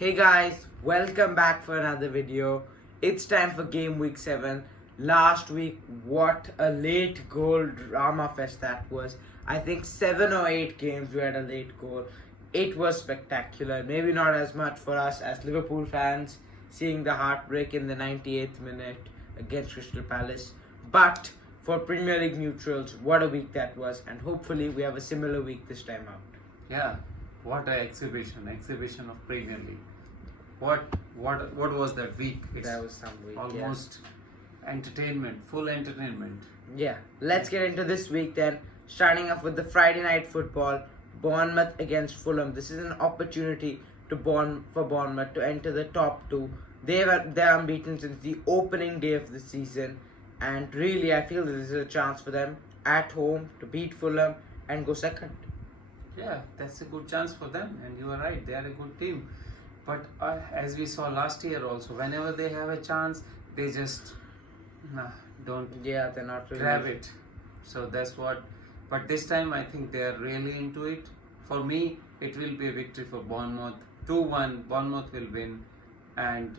Hey guys, welcome back for another video. It's time for game week 7. Last week, what a late goal drama fest that was. I think 7 or 8 games we had a late goal. It was spectacular. Maybe not as much for us as Liverpool fans, seeing the heartbreak in the 98th minute against Crystal Palace. But for Premier League neutrals, what a week that was, and hopefully we have a similar week this time out. Yeah, what a exhibition of Premier League. What was that week? That was some week. Almost entertainment, full entertainment. Yeah, let's get into this week then. Starting off with the Friday night football, Bournemouth against Fulham. This is an opportunity for Bournemouth to enter the top 2. They're unbeaten since the opening day of the season, and really I feel this is a chance for them at home to beat Fulham and go second. Yeah, that's a good chance for them, and you are right. They are a good team. But as we saw last year also, whenever they have a chance, they just don't Yeah, they're not really grab it. So that's what. But this time I think they are really into it. For me, it will be a victory for Bournemouth. 2-1, Bournemouth will win, and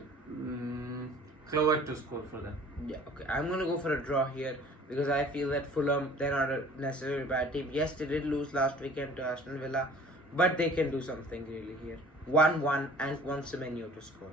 Clover to score for them. Yeah, okay. I'm going to go for a draw here because I feel that Fulham, they're not a necessarily bad team. Yes, they did lose last weekend to Aston Villa, but they can do something really here. 1-1 and want Semenyo to score.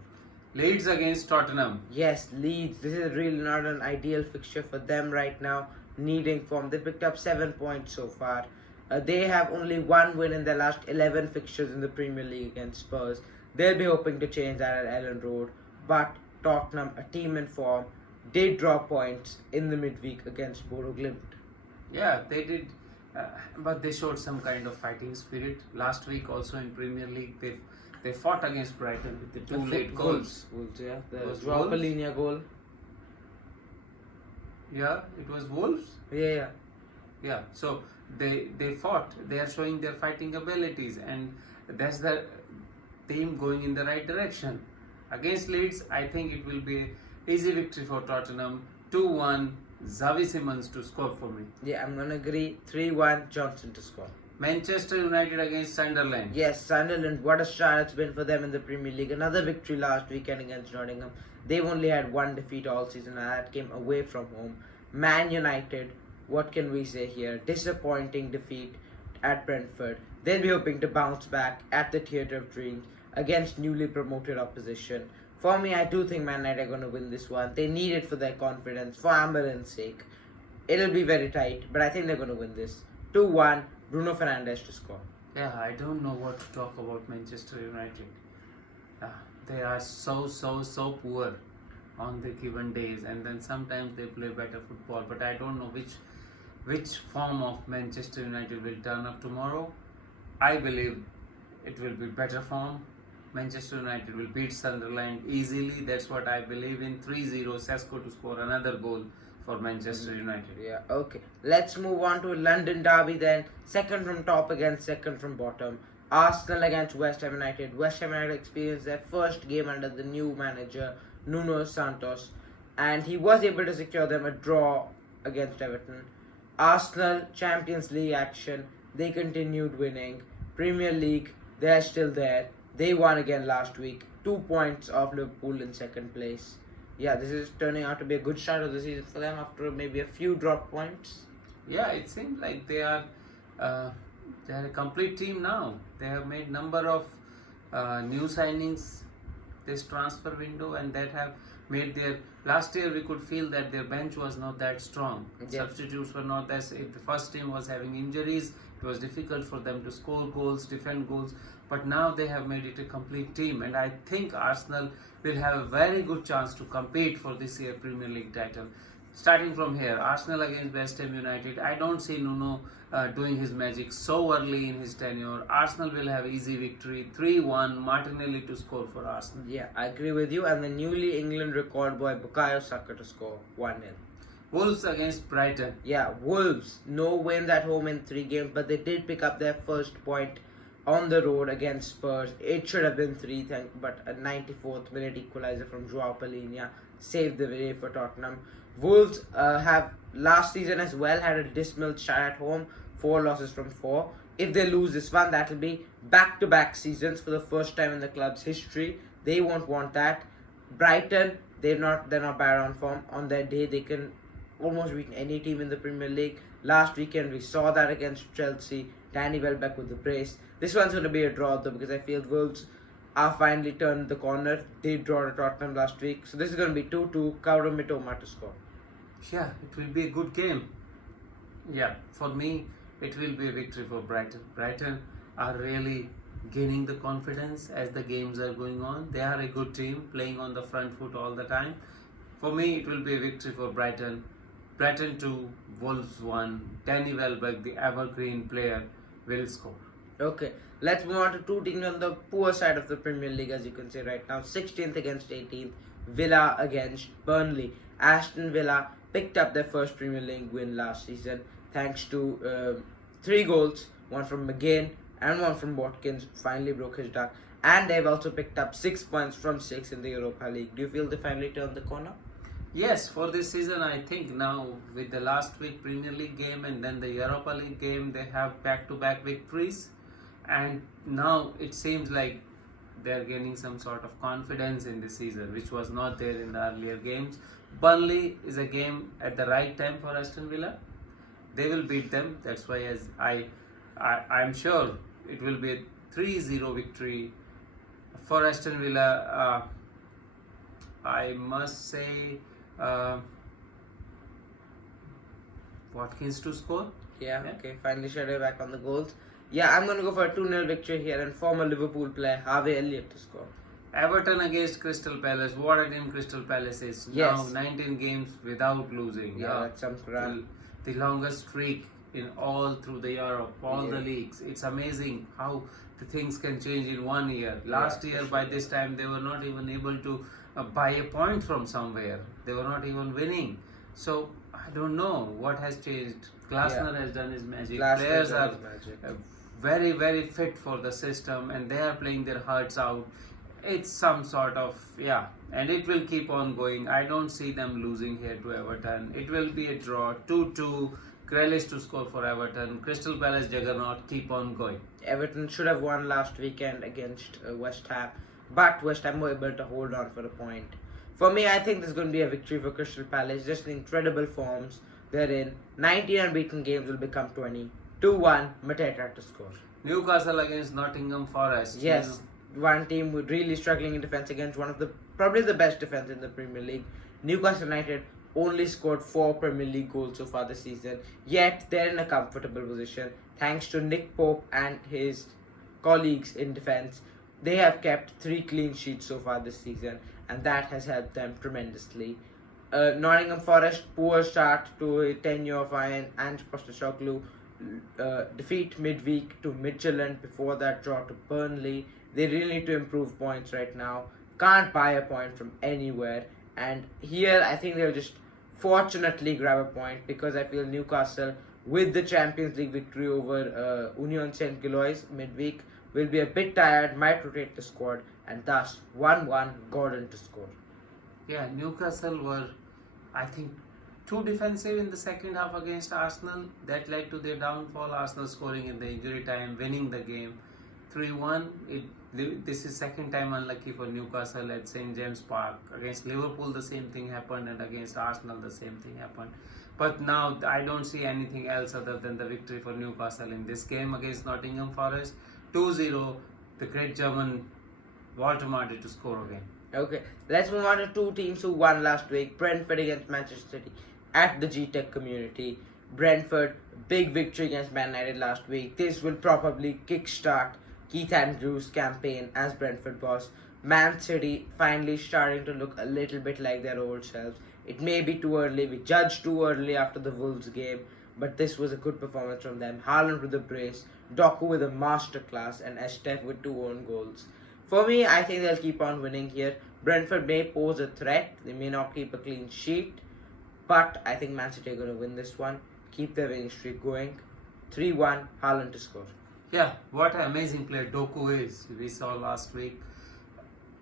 Leeds against Tottenham. Yes, Leeds. This is really not an ideal fixture for them right now, needing form. They picked up 7 points so far. They have only one win in their last 11 fixtures in the Premier League against Spurs. They'll be hoping to change that at Ellen Road, but Tottenham, a team in form, did draw points in the midweek against Bodo Glimt. Yeah, they did, but they showed some kind of fighting spirit. Last week also in Premier League, they fought against Brighton with the two late goals. Wolves, yeah. The Was Joao Wolves? Palhinha goal. Yeah, it was Wolves. Yeah. Yeah, so they fought. They are showing their fighting abilities, and that's the team going in the right direction. Against Leeds, I think it will be easy victory for Tottenham. 2-1, Xavi Simons to score for me. Yeah, I'm going to agree. 3-1, Johnson to score. Manchester United against Sunderland. Yes, Sunderland, what a start it's been for them in the Premier League. Another victory last weekend against Nottingham. They've only had one defeat all season, and that came away from home. Man United, what can we say here? Disappointing defeat at Brentford. They'll be hoping to bounce back at the Theatre of Dreams against newly promoted opposition. For me, I do think Man United are going to win this one. They need it for their confidence, for Amberen's sake. It'll be very tight, but I think they're going to win this. 2-1, Bruno Fernandes to score. Yeah, I don't know what to talk about Manchester United. They are so poor on the given days, and then sometimes they play better football. But I don't know which form of Manchester United will turn up tomorrow. I believe it will be better form. Manchester United will beat Sunderland easily. That's what I believe in. 3-0, Sesko to score another goal for Manchester United. Yeah, okay. Let's move on to London derby then. Second from top against second from bottom. Arsenal against West Ham United. West Ham United experienced their first game under the new manager, Nuno Santos, and he was able to secure them a draw against Everton. Arsenal, Champions League action. They continued winning. Premier League, they're still there. They won again last week. 2 points off Liverpool in second place. Yeah, this is turning out to be a good start of the season for them after maybe a few drop points. Yeah, it seems like they are a complete team now. They have made number of new signings this transfer window, and that have made their. Last year we could feel that their bench was not that strong. Yeah. Substitutes were not as. If the first team was having injuries, it was difficult for them to score goals, defend goals. But now they have made it a complete team, and I think Arsenal will have a very good chance to compete for this year Premier League title. Starting from here, Arsenal against West Ham United. I don't see Nuno doing his magic so early in his tenure. Arsenal will have easy victory. 3-1, Martinelli to score for Arsenal. Yeah, I agree with you. And the newly England record boy Bukayo Saka to score 1-0. Wolves against Brighton. Yeah, Wolves. No wins at home in 3 games, but they did pick up their first point on the road against Spurs. It should have been 3, but a 94th minute equalizer from Joao Palhinha saved the way for Tottenham. Wolves have last season as well had a dismal start at home, 4 losses from 4. If they lose this one, that'll be back-to-back seasons for the first time in the club's history. They won't want that. Brighton, they're not bad on form. On their day, they can almost beat any team in the Premier League. Last weekend, we saw that against Chelsea. Danny Welbeck with the brace. This one's going to be a draw though, because I feel Wolves are finally turned the corner. They drew to Tottenham last week. So this is going to be 2-2. Kaoru Mitoma to score. Yeah, it will be a good game. Yeah, for me, it will be a victory for Brighton. Brighton are really gaining the confidence as the games are going on. They are a good team, playing on the front foot all the time. For me, it will be a victory for Brighton. Brighton 2, Wolves 1. Danny Welbeck, the evergreen player, will score. Okay, let's move on to two teams on the poor side of the Premier League, as you can see right now. 16th against 18th. Villa against Burnley. Aston Villa picked up their first Premier League win last season thanks to 3 goals, one from McGinn and one from Watkins. Finally broke his duck. And they've also picked up 6 points from 6 in the Europa League. Do you feel they finally turned the corner? Yes, for this season, I think now with the last week Premier League game and then the Europa League game, they have back-to-back victories. And now it seems like they're gaining some sort of confidence in the season, which was not there in the earlier games. Burnley is a game at the right time for Aston Villa. They will beat them. That's why, as I'm sure it will be a 3-0 victory for Aston Villa. I must say Watkins to score. Yeah, okay. Finally, Shadow back on the goals. Yeah, I'm going to go for a 2-0 victory here and former Liverpool player Harvey Elliott to score. Everton against Crystal Palace. What a team Crystal Palace is. Yes. Now 19 games without losing. Yeah, that's some crap. The longest streak in all through the Europe, all the leagues. It's amazing how the things can change in 1 year. Last year, by this time, they were not even able to buy a point from somewhere. They were not even winning. So I don't know what has changed. Glasner has done his magic. Players are very, very fit for the system and they are playing their hearts out. It's some sort of, and it will keep on going. I don't see them losing here to Everton. It will be a draw, 2-2. Grealish to score for Everton. Crystal Palace juggernaut, keep on going. Everton should have won last weekend against West Ham, but West Ham were able to hold on for a point. For me, I think this is going to be a victory for Crystal Palace. Just incredible forms they're in. 19 unbeaten games will become 20. 2-1, Mateta to score. Newcastle against Nottingham Forest. Yes, one team with really struggling in defense against one of the probably the best defense in the Premier League. Newcastle United only scored 4 Premier League goals so far this season, yet they're in a comfortable position thanks to Nick Pope and his colleagues in defense. They have kept 3 clean sheets so far this season, and that has helped them tremendously. Nottingham Forest, poor start to a tenure of Ange Postecoglou. Defeat midweek to Midtjylland, before that draw to Burnley. They really need to improve points right now. Can't buy a point from anywhere, and here I think they'll just fortunately grab a point, because I feel Newcastle, with the Champions League victory over Union Saint-Gilloise midweek, will be a bit tired, might rotate the squad, and thus 1-1 Gordon to score. Yeah, Newcastle were, I think, too defensive in the second half against Arsenal. That led to their downfall. Arsenal scoring in the injury time, winning the game 3-1. This is second time unlucky for Newcastle at St James Park. Against Liverpool the same thing happened, and against Arsenal the same thing happened. But now I don't see anything else other than the victory for Newcastle in this game against Nottingham Forest. 2-0, the great German Walter Marty to score again. Okay, let's move on to 2 teams who won last week. Brentford against Manchester City at the G-Tech Community. Brentford, big victory against Man United last week. This will probably kickstart Keith Andrews' campaign as Brentford boss. Man City finally starting to look a little bit like their old selves. It may be too early, we judged too early after the Wolves game, but this was a good performance from them. Haaland with a brace, Doku with a masterclass, and Estef with 2 own goals. For me, I think they'll keep on winning here. Brentford may pose a threat, they may not keep a clean sheet, but I think Man City are going to win this one, keep their winning streak going. 3-1, Haaland to score. Yeah, what an amazing player Doku is. We saw last week.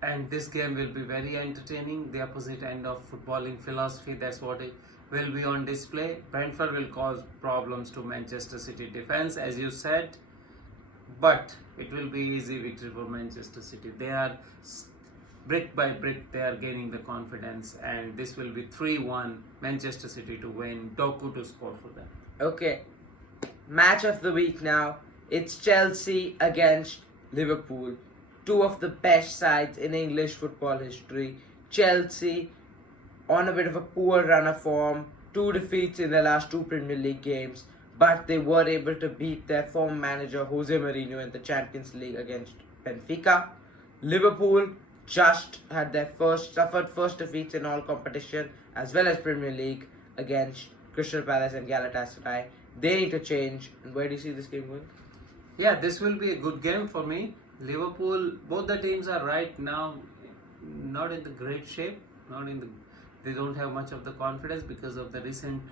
And this game will be very entertaining. The opposite end of footballing philosophy, that's what it will be on display. Brentford will cause problems to Manchester City defense. As you said, but it will be easy victory for Manchester City. They are brick by brick, they are gaining the confidence, and this will be 3-1 Manchester City to win. Doku to score for them. Okay, match of the week now. It's Chelsea against Liverpool, two of the best sides in English football history. Chelsea on a bit of a poor run of form, 2 defeats in their last 2 Premier League games, but they were able to beat their former manager Jose Mourinho in the Champions League against Benfica. Liverpool just had their suffered first defeats in all competition as well as Premier League against Crystal Palace and Galatasaray. They need to change. And where do you see this game going? Yeah, this will be a good game for me. Liverpool, both the teams are right now not in the great shape. They don't have much of the confidence because of the recent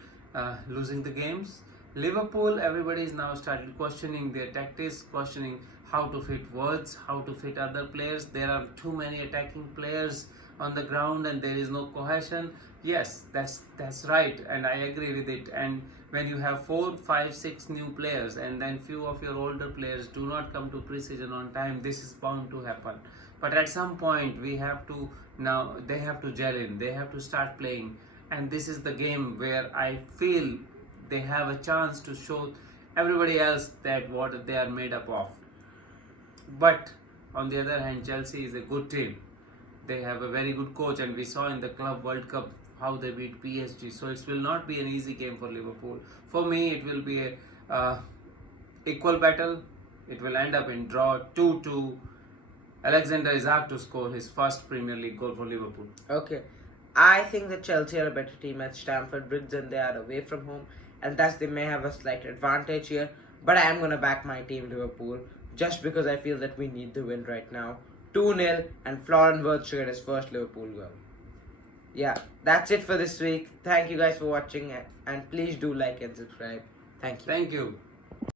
losing the games. Liverpool, everybody is now started questioning their tactics, questioning how to fit words, how to fit other players. There are too many attacking players on the ground and there is no cohesion. Yes, that's right, and I agree with it. And when you have 4, 5, 6 new players and then few of your older players do not come to pre-season on time, this is bound to happen. But at some point they have to gel in, they have to start playing, and this is the game where I feel they have a chance to show everybody else that what they are made up of. But on the other hand, Chelsea is a good team. They have a very good coach, and we saw in the Club World Cup how they beat PSG. So it will not be an easy game for Liverpool. For me, it will be a equal battle. It will end up in draw 2-2. Alexander Isak to score his first Premier League goal for Liverpool. Okay, I think that Chelsea are a better team at Stamford Bridge than they are away from home, and thus they may have a slight advantage here. But I am going to back my team Liverpool just because I feel that we need the win right now. 2-0, and Florian Wirtz should get his first Liverpool goal. Yeah, that's it for this week. Thank you guys for watching, and please do like and subscribe. Thank you. Thank you.